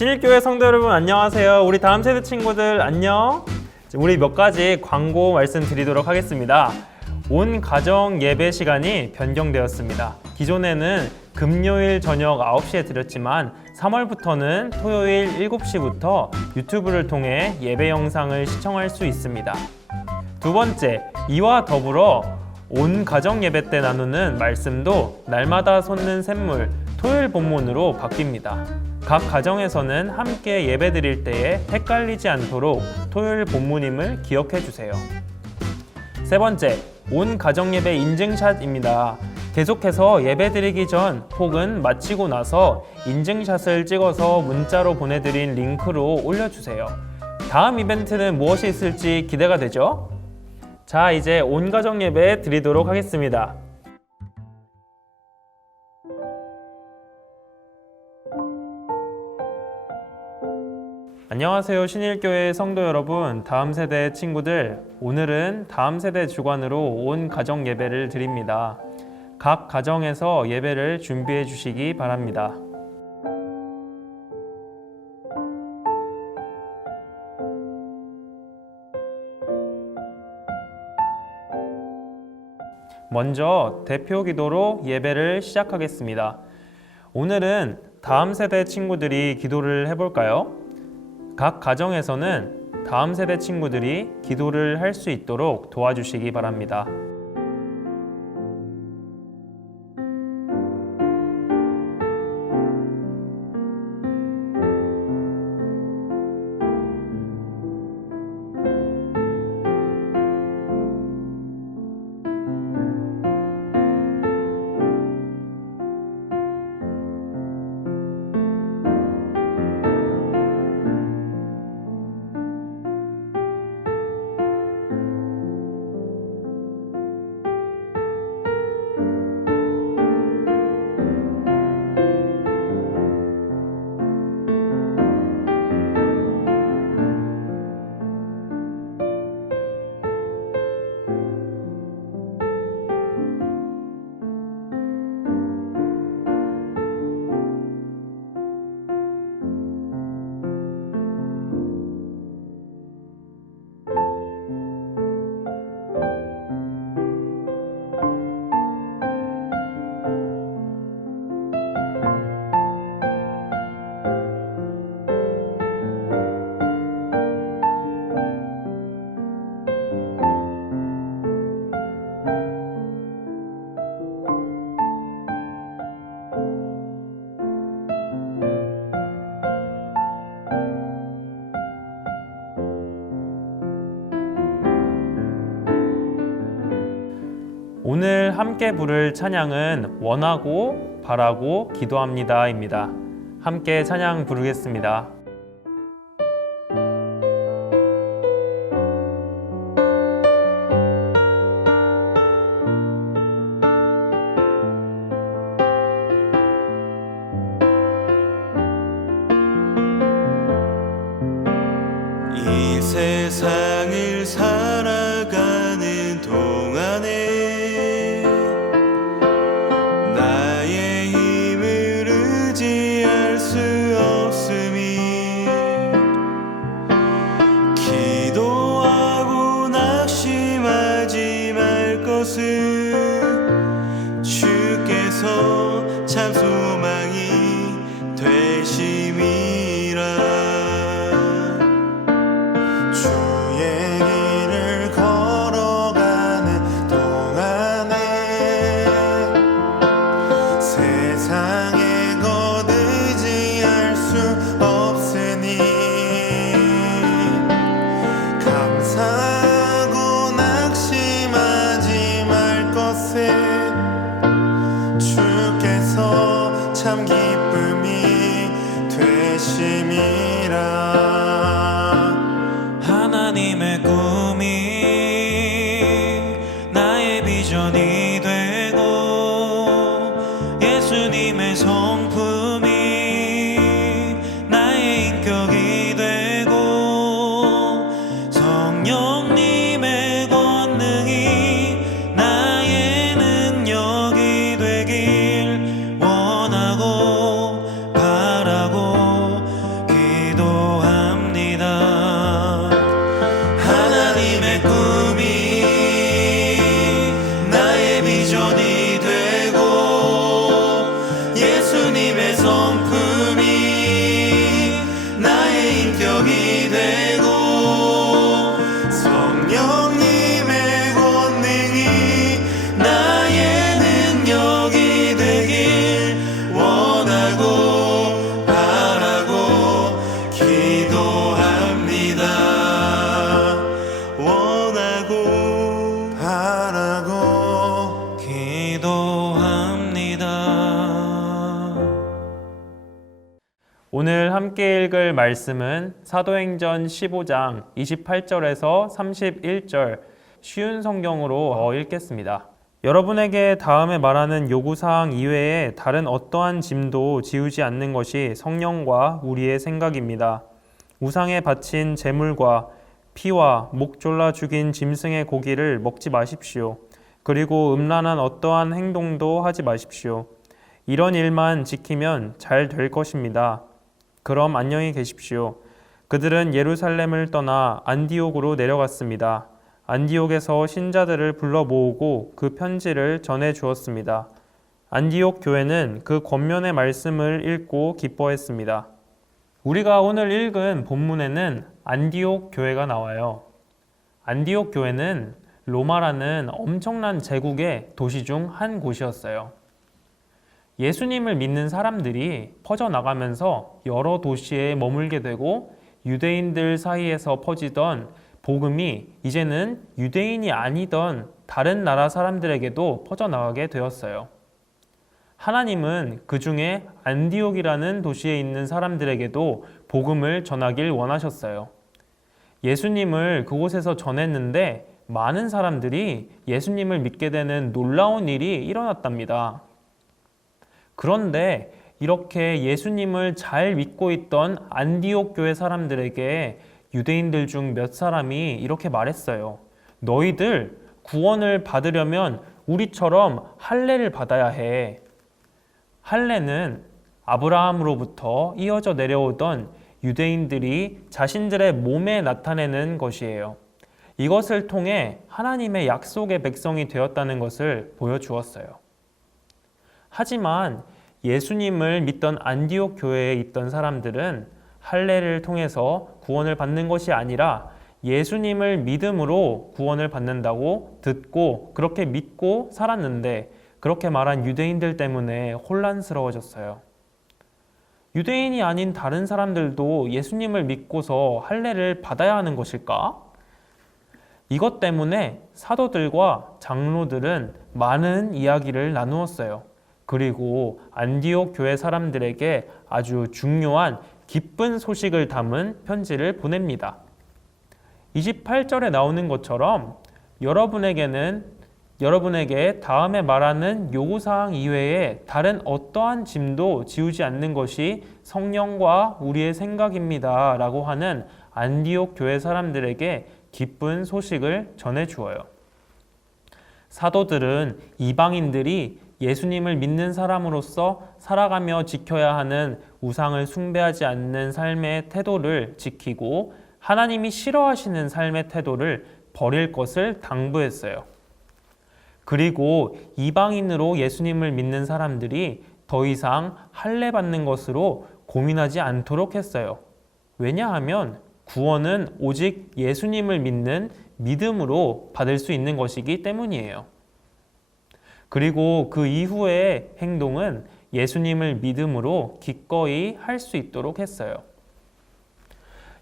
신일교회 성도 여러분 안녕하세요. 우리 다음 세대 친구들 안녕. 우리 몇 가지 광고 말씀드리도록 하겠습니다. 온 가정 예배 시간이 변경되었습니다. 기존에는 금요일 저녁 9시에 드렸지만 3월부터는 토요일 7시부터 유튜브를 통해 예배 영상을 시청할 수 있습니다. 두 번째, 이와 더불어 온 가정 예배 때 나누는 말씀도 날마다 솟는 샘물 토요일 본문으로 바뀝니다. 각 가정에서는 함께 예배 드릴 때에 헷갈리지 않도록 토요일 본문임을 기억해 주세요. 세 번째, 온 가정 예배 인증샷입니다. 계속해서 예배 드리기 전 혹은 마치고 나서 인증샷을 찍어서 문자로 보내드린 링크로 올려주세요. 다음 이벤트는 무엇이 있을지 기대가 되죠? 자, 이제 온 가정 예배 드리도록 하겠습니다. 안녕하세요. 신일교회 성도 여러분, 다음 세대 친구들, 오늘은 다음 세대 주관으로 온 가정 예배를 드립니다. 각 가정에서 예배를 준비해 주시기 바랍니다. 먼저 대표 기도로 예배를 시작하겠습니다. 오늘은 다음 세대 친구들이 기도를 해볼까요? 각 가정에서는 다음 세대 친구들이 기도를 할 수 있도록 도와주시기 바랍니다. 오늘 함께 부를 찬양은 원하고 바라고 기도합니다입니다. 함께 찬양 부르겠습니다. 이 세상을 살아가는 동안에 나의 힘을 의지할 수 없음이 기도하고 낙심하지 말 것은 주께서 참 소망이 되심이라. 주의 길을 걸어가는 동안에 세상의 것 의지할 수 없으니 감사하고 낙심하지 말 것을 주께서 참 기쁨이 되심이라. 하나님의 꿈이 나의 비전이 되고 예수님의 성품이 나의 인격이 되고 성령님의 권능이 나의 함께 읽을 말씀은 사도행전 15장 28절에서 31절 쉬운 성경으로 읽겠습니다. 여러분에게 다음에 말하는 요구사항 이외에 다른 어떠한 짐도 지우지 않는 것이 성령과 우리의 생각입니다. 우상에 바친 제물과 피와 목 졸라 죽인 짐승의 고기를 먹지 마십시오. 그리고 음란한 어떠한 행동도 하지 마십시오. 이런 일만 지키면 잘 될 것입니다. 그럼 안녕히 계십시오. 그들은 예루살렘을 떠나 안디옥으로 내려갔습니다. 안디옥에서 신자들을 불러 모으고 그 편지를 전해 주었습니다. 안디옥 교회는 그 권면의 말씀을 읽고 기뻐했습니다. 우리가 오늘 읽은 본문에는 안디옥 교회가 나와요. 안디옥 교회는 로마라는 엄청난 제국의 도시 중 한 곳이었어요. 예수님을 믿는 사람들이 퍼져나가면서 여러 도시에 머물게 되고 유대인들 사이에서 퍼지던 복음이 이제는 유대인이 아니던 다른 나라 사람들에게도 퍼져나가게 되었어요. 하나님은 그 중에 안디옥이라는 도시에 있는 사람들에게도 복음을 전하길 원하셨어요. 예수님을 그곳에서 전했는데 많은 사람들이 예수님을 믿게 되는 놀라운 일이 일어났답니다. 그런데 이렇게 예수님을 잘 믿고 있던 안디옥 교회 사람들에게 유대인들 중 몇 사람이 이렇게 말했어요. 너희들 구원을 받으려면 우리처럼 할례를 받아야 해. 할례는 아브라함으로부터 이어져 내려오던 유대인들이 자신들의 몸에 나타내는 것이에요. 이것을 통해 하나님의 약속의 백성이 되었다는 것을 보여주었어요. 하지만 예수님을 믿던 안디옥 교회에 있던 사람들은 할례를 통해서 구원을 받는 것이 아니라 예수님을 믿음으로 구원을 받는다고 듣고 그렇게 믿고 살았는데 그렇게 말한 유대인들 때문에 혼란스러워졌어요. 유대인이 아닌 다른 사람들도 예수님을 믿고서 할례를 받아야 하는 것일까? 이것 때문에 사도들과 장로들은 많은 이야기를 나누었어요. 그리고 안디옥 교회 사람들에게 아주 중요한 기쁜 소식을 담은 편지를 보냅니다. 28절에 나오는 것처럼 여러분에게 다음에 말하는 요구사항 이외에 다른 어떠한 짐도 지우지 않는 것이 성령과 우리의 생각입니다. 라고 하는 안디옥 교회 사람들에게 기쁜 소식을 전해 주어요. 사도들은 이방인들이 예수님을 믿는 사람으로서 살아가며 지켜야 하는 우상을 숭배하지 않는 삶의 태도를 지키고 하나님이 싫어하시는 삶의 태도를 버릴 것을 당부했어요. 그리고 이방인으로 예수님을 믿는 사람들이 더 이상 할례 받는 것으로 고민하지 않도록 했어요. 왜냐하면 구원은 오직 예수님을 믿는 믿음으로 받을 수 있는 것이기 때문이에요. 그리고 그 이후의 행동은 예수님을 믿음으로 기꺼이 할 수 있도록 했어요.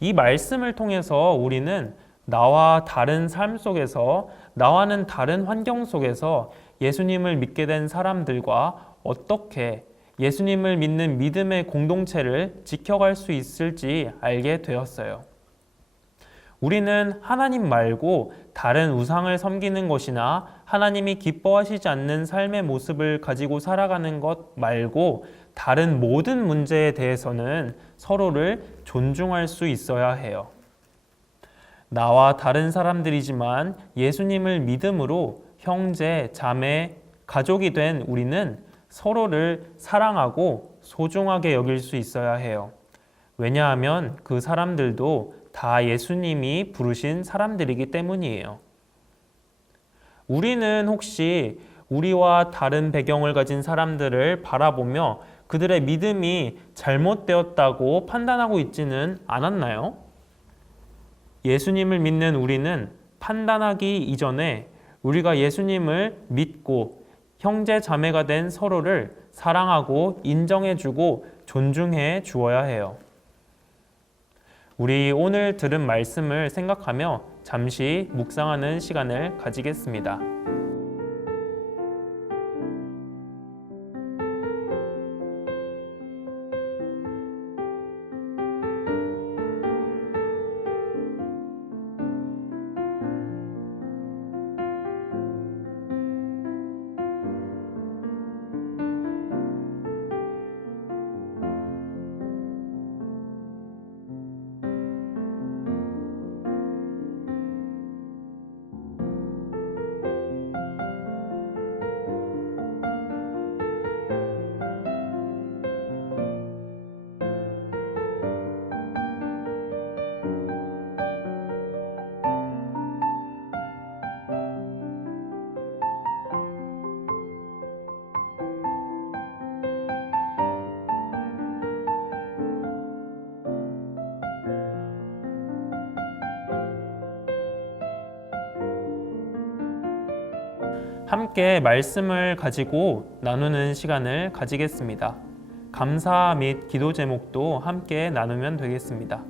이 말씀을 통해서 우리는 나와 다른 삶 속에서, 나와는 다른 환경 속에서 예수님을 믿게 된 사람들과 어떻게 예수님을 믿는 믿음의 공동체를 지켜갈 수 있을지 알게 되었어요. 우리는 하나님 말고 다른 우상을 섬기는 것이나 하나님이 기뻐하시지 않는 삶의 모습을 가지고 살아가는 것 말고 다른 모든 문제에 대해서는 서로를 존중할 수 있어야 해요. 나와 다른 사람들이지만 예수님을 믿음으로 형제, 자매, 가족이 된 우리는 서로를 사랑하고 소중하게 여길 수 있어야 해요. 왜냐하면 그 사람들도 다 예수님이 부르신 사람들이기 때문이에요. 우리는 혹시 우리와 다른 배경을 가진 사람들을 바라보며 그들의 믿음이 잘못되었다고 판단하고 있지는 않았나요? 예수님을 믿는 우리는 판단하기 이전에 우리가 예수님을 믿고 형제 자매가 된 서로를 사랑하고 인정해주고 존중해 주어야 해요. 우리 오늘 들은 말씀을 생각하며 잠시 묵상하는 시간을 가지겠습니다. 함께 말씀을 가지고 나누는 시간을 가지겠습니다. 감사 및 기도 제목도 함께 나누면 되겠습니다.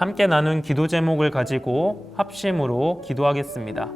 함께 나눈 기도 제목을 가지고 합심으로 기도하겠습니다.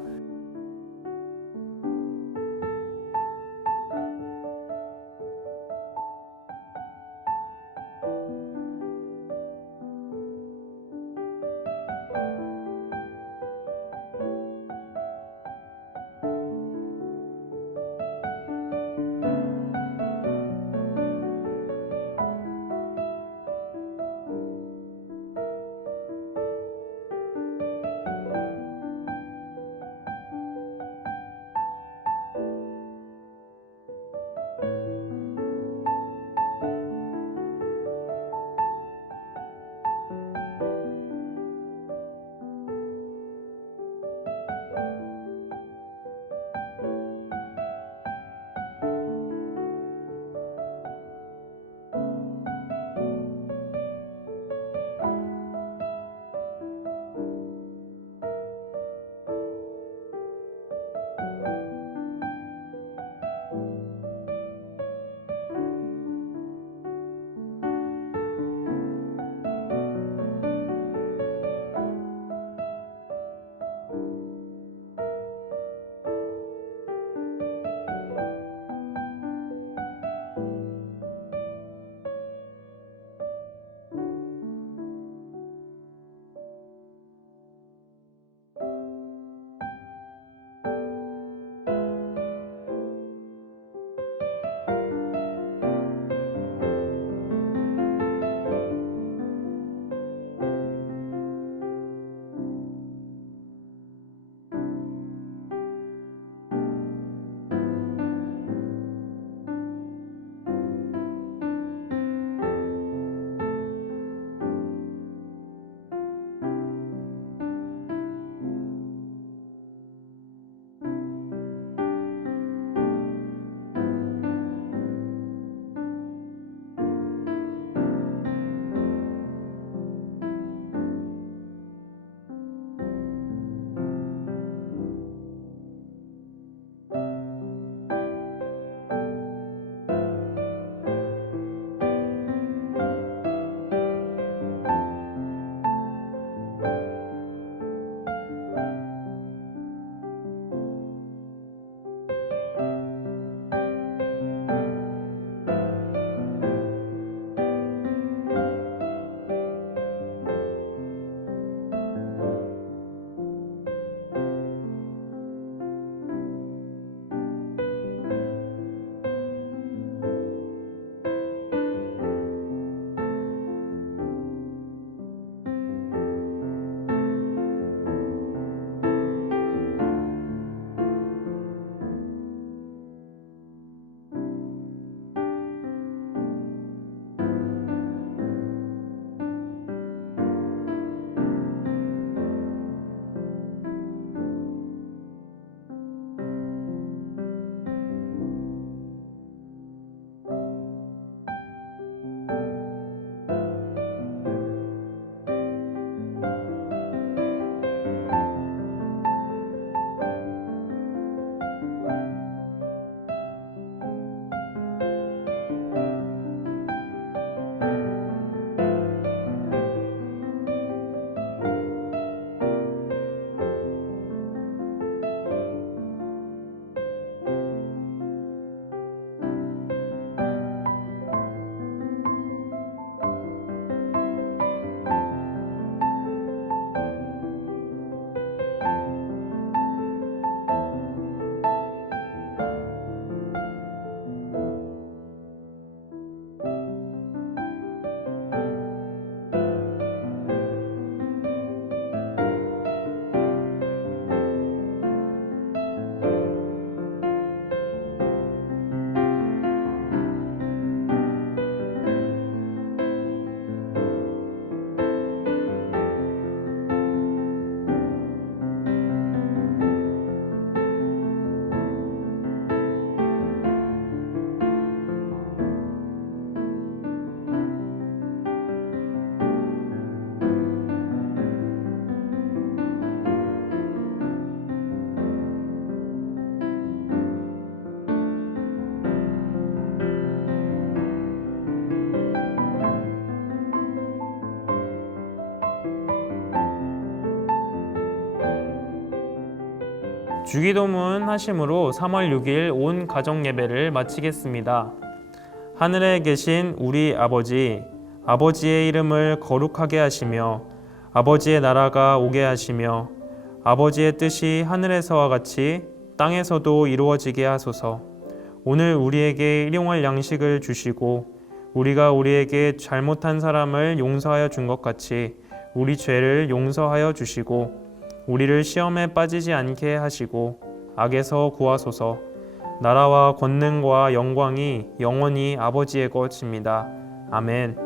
주기도문 하심으로 3월 6일 온 가정 예배를 마치겠습니다. 하늘에 계신 우리 아버지, 아버지의 이름을 거룩하게 하시며 아버지의 나라가 오게 하시며 아버지의 뜻이 하늘에서와 같이 땅에서도 이루어지게 하소서. 오늘 우리에게 일용할 양식을 주시고 우리가 우리에게 잘못한 사람을 용서하여 준 것 같이 우리 죄를 용서하여 주시고 우리를 시험에 빠지지 않게 하시고 악에서 구하소서. 나라와 권능과 영광이 영원히 아버지의 것입니다. 아멘.